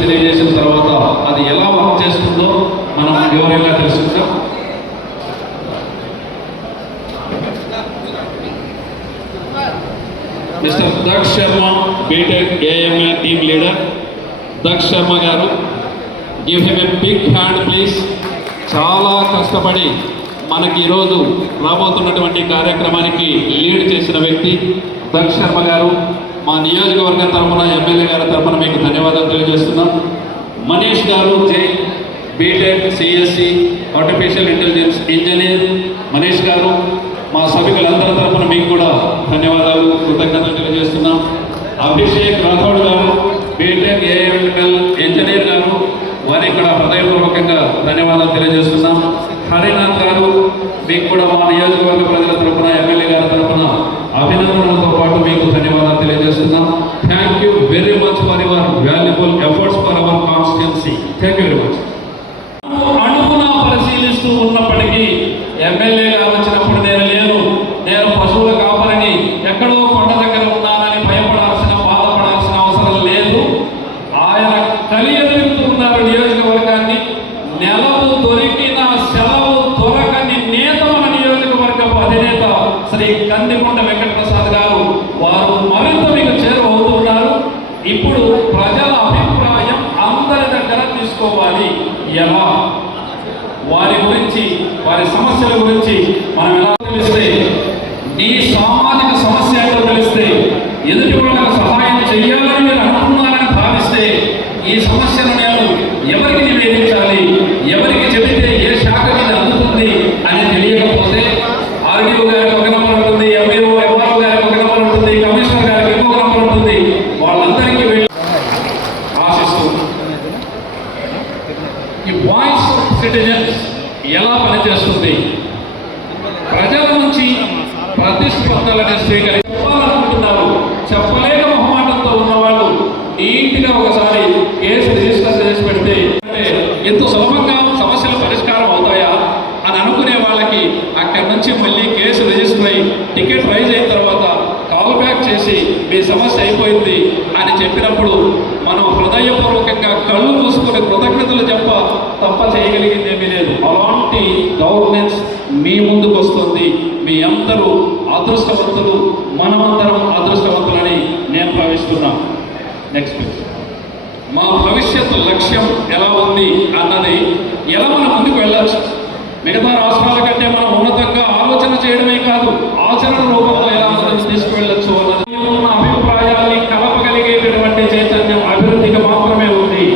తెలియజేసిన తర్వాత అది ఎలా వర్క్ చేస్తుందో మనం వివరంగా తెలుసుకుంటాం. Mister Daksh Sharma, BTech AML team leader Daksh Sharma garu, give him a big hand please. చాలా కష్టపడి మనకి ఈరోజు రాబోతున్నటువంటి కార్యక్రమానికి లీడ్ చేసిన వ్యక్తి దక్ష్ శర్మ గారు. మా నియోజకవర్గం తరఫున, ఎమ్మెల్యే గారి తరఫున మీకు ధన్యవాదాలు తెలియజేస్తున్నాం. మనీష్ గారు, Jai BTech CSC artificial intelligence engineer Manish గారు, మా సభ్యులందరి తరఫున మీకు కూడా ధన్యవాదాలు, కృతజ్ఞతలు తెలియజేస్తున్నాం. అభిషేక్ రాథోడ్ గారు, బీటెక్ ఏఎంఎల్ ఇంజనీర్ గారు, వారికి కూడా హృదయపూర్వకంగా ధన్యవాదాలు తెలియజేస్తున్నాం. హరినాథ్ గారు, మీకు కూడా మా నియోజకవర్గ ప్రజల తరఫున, ఎమ్మెల్యే గారి తరఫున అభినందనలతో పాటు మీకు ధన్యవాదాలు తెలియజేస్తున్నాం. Thank you very much for your valuable efforts for hour constituency. Thank you very much. అడుగున పరిశీలిస్తూ ఉన్నప్పటికీ ఎమ్మెల్యే గారు వచ్చినప్పుడు నేను పశువుల కాపరిని, ఎక్కడో కొండ దగ్గర ఉన్నానని భయపడాల్సిన, బాధపడాల్సిన అవసరం లేదు. ఆయన కలియెత్తుతూ ఉన్నారు నియోజకవర్గాన్ని. నెలవు దొరికిన సెలవు దొరకని నేత మన నియోజకవర్గ అధినేత శ్రీ కందికొండ వెంకటప్రసాద్ గారు. వారు మరింత మీకు చేరువవుతున్నారు. ఇప్పుడు ప్రజల అభిప్రాయం అందరి దగ్గర తీసుకోవాలి. ఎలా వారి గురించి, వారి సమస్యల గురించి మనం ఎలా తెలిస్తే, నీ సామాజిక సమస్య ఏంటో తెలిస్తే, ఎదుటి వాళ్ళకు సహాయం చెయ్యాలని మీరు అనుకున్నారని భావిస్తే, ఈ సమస్యను నేను ఎవరికి నివేదించాలి, ఎవరికి చెబితే ఏ శాఖకి అందుతుంది అని తెలియకపోతే, ఆర్డీఓ గారికి ఒక నెంబర్ ఉంటుంది, ఎంఈఓ ఎంఆర్ఓ గారికి ఒక నెంబర్ ఉంటుంది, కమిషనర్ గారికి ఇంకొక నెంబర్ ఉంటుంది. వాళ్ళందరికీ ఆశిస్తూ ఈ వాయిస్ ఆఫ్ సిటిజన్స్ ఎలా పనిచేస్తుంది, ప్రజల నుంచి ప్రతిస్పందనని స్వీకరించాలనుకుంటున్నారు. చెప్పలేక మొహమాటంతో ఉన్నవాళ్ళు నీట్గా ఒకసారి కేసు రిజిస్టర్ చేసి పెడితే ఎంత సులభంగా సమస్యలు పరిష్కారం అవుతాయా అని అనుకునే వాళ్ళకి అక్కడి నుంచి మళ్ళీ కేసు రిజిస్టర్ అయ్యి టికెట్ రైజ్ అయిన తర్వాత కాల్ బ్యాక్ చేసి మీ సమస్య అయిపోయింది అని చెప్పినప్పుడు మనం హృదయపూర్వకంగా కళ్ళు మూసుకుని కృతజ్ఞతలు తప్ప చేయగలిగింది ఏమీ లేదు. అలాంటి గవర్నెన్స్ మీ ముందుకు వస్తుంది. మీ అందరూ అదృష్టవంతులు, మనమందరం అదృష్టవంతులని నేను భావిస్తున్నాను. నెక్స్ట్, మా భవిష్యత్తు లక్ష్యం ఎలా ఉంది అన్నది, ఎలా మనం ముందుకు వెళ్ళచ్చు. మిగతా రాష్ట్రాల కంటే మనం ఉన్నతంగా ఆలోచన చేయడమే కాదు, ఆచరణ రూపంలో ఎలా ముందుకు తీసుకువెళ్ళచ్చు అన్నది. ఉన్న అభిప్రాయాల్ని కలపగలిగేటటువంటి చైతన్యం అభివృద్ధికి మాత్రమే ఉంది.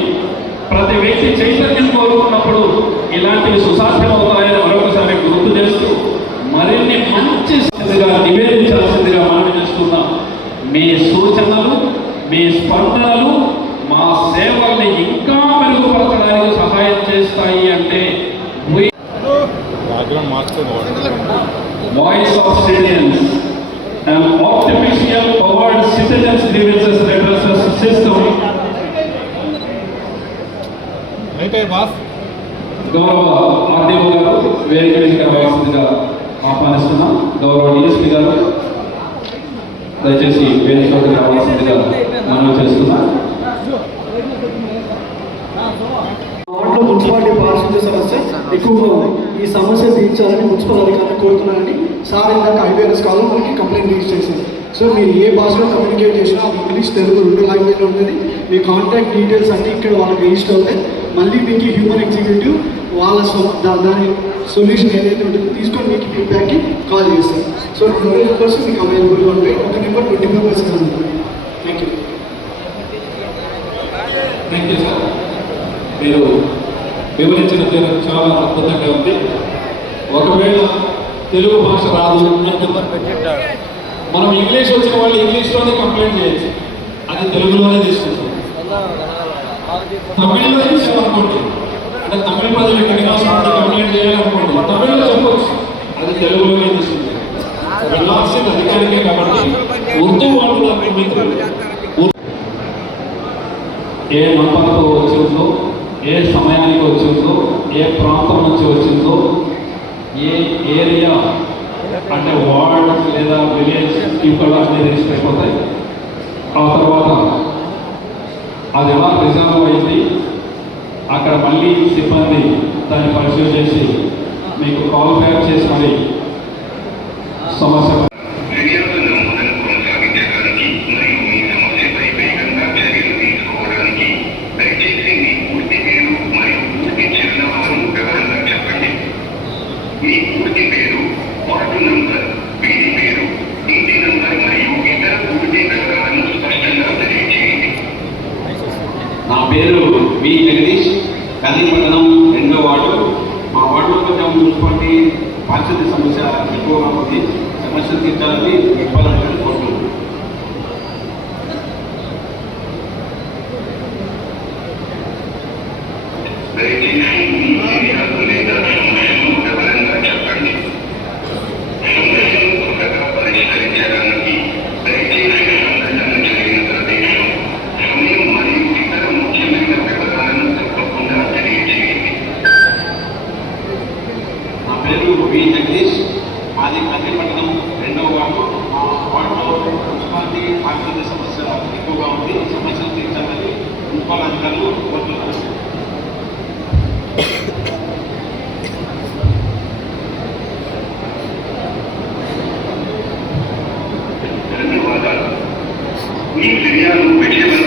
ప్రతి వ్యక్తి చైతన్యం కోరుకున్నప్పుడు ఇలాంటివి సుసాధ్యమవుతాయని మరొకసారి గుర్తు చేస్తూ, మరిన్ని మంచి స్థితిగా నివేదించాల్సిందిగా మనం చేస్తున్నాం. మీ సూచనలు, మీ స్పందనలు మా సేవల్ని ఇంకా మెరుగుపరచడానికి సహాయం చేస్తాయి. అంటే voice of citizens, an artificial powered citizens grievances redress system. గౌరవ ఆర్డీఓ గారు వేదిక మీదకి రావాల్సిందిగా ఆహ్వానిస్తున్నాం. గౌరవ డిఎస్పీ గారు దయచేసి వేదిక మీదకి రావాల్సిందిగా మనం చేస్తున్నాం. మున్సిపాలిటీ పారిశుద్ధ్య సమస్య ఎక్కువగా ఉంది. ఈ సమస్య తీర్చాలని మున్సిపల్ అధికారులు కోరుతున్నారని సార్ ఇందాక ఐబీఆర్ఎస్ కాల్లో మనకి కంప్లైంట్ రిజిస్టర్ చేశారు. సో మీరు ఏ భాషలో కమ్యూనికేట్ చేసినా, అది ఇంగ్లీష్, తెలుగు 2 లాంగ్వేజ్లో ఉంటుంది. మీ కాంటాక్ట్ డీటెయిల్స్ అన్నీ ఇక్కడ వాళ్ళకి రిజిస్టర్ అవుతాయి. మళ్ళీ మీకు హ్యూమన్ ఎగ్జిక్యూటివ్ వాళ్ళ దాని సొల్యూషన్ ఏదైతే ఉంటుందో తీసుకొని మీకు ఫీడ్బ్యాక్కి కాల్ చేస్తారు. సో 2 నెంబర్స్ మీకు అవైలబుల్గా ఉంటాయి. ఒక నెంబర్ 20 మెంబర్స్ ఉంటుంది. Thank you. Thank you sir. మీరు వివరించిన తీరు చాలా అద్భుతంగా ఉంది. ఒకవేళ తెలుగు భాష రాదు, మనం ఇంగ్లీష్ వచ్చిన వాళ్ళు ఇంగ్లీష్లోనే కంప్లైంట్ చేయొచ్చు, అది తెలుగులోనే తీసుకుంటాం. తమిళ్లో చేసామనుకోండి, అంటే తమిళ ప్రజలు కంప్లైంట్ చేయాలనుకోండి, తమిళ్లో చెప్పొచ్చు, అది తెలుగులోనే తీసుకుంది. వెళ్ళాల్సిన అధికారికే కాబట్టి ఉర్దూ వాళ్ళు నాకు మిత్రులు. ఏ మతంతో వచ్చిందో, ఏ సమయానికి వచ్చిందో, ఏ ప్రాంతం నుంచి వచ్చిందో, ఏ ఏరియా అంటే వార్డ్ లేదా విలేజ్ ఇక్కడ అన్నీ రిజిస్టర్ అయిపోతాయి. ఆ తర్వాత అది ఎలా రిజర్వ్ అయింది, అక్కడ మళ్ళీ సిబ్బంది దాన్ని పరిశీలన చేసి మీకు కాల్ బ్యాక్ చేసి మరి సమస్య ఫిర్యాదును కొనసాగించడానికి మరియు మీ సమస్యపై వేగంగా చర్యలు తీసుకోవడానికి దయచేసి మీ పూర్తి పేరు మరియు పూర్తి చిరునామాను వివరంగా చెప్పండి. మీ పూర్తి పేరు, వార్డు నంబర్, వీధి పేరు, ఇంటి నంబర్ మరియు ఇతర పూర్తి వివరాలను స్పష్టంగా తెలియజేయండి. నా పేరు వి జగదీష్, కదిరిపట్టణం 2వ వార్డు. మా వార్డులో కొంచెం మున్సిపాలిటీ పారిశుద్ధ్య సమస్య ఎక్కువగా ఉంది. సమస్యలు తీర్చాలని చెప్పాలని కోరుతున్నాను. దయచేసి మీ ఫిర్యాదు లేదా సమస్యను వివరంగా చెప్పండి. సమస్యను త్వరగా పరిష్కరించడానికి దయచేసి సంఘటన జరిగిన ప్రదేశం, సమయం మరియు ఇతర ముఖ్యమైన వివరాలను తప్పకుండా తెలియజేయండి. నా పేరు వి జగదీష్, మాది కదిరిపట్టణం 2వ వార్డు. మా వార్డులో మున్సిపాలిటీ పారిశుద్ధ్య సమస్య ఎక్కువగా ఉంది. సమస్యలు తీర్చాలని మున్సిపల్ అధికారులు కోరుతున్నారు. ధన్యవాదాలు. మీ ఫిర్యాదు విజయవంతంగా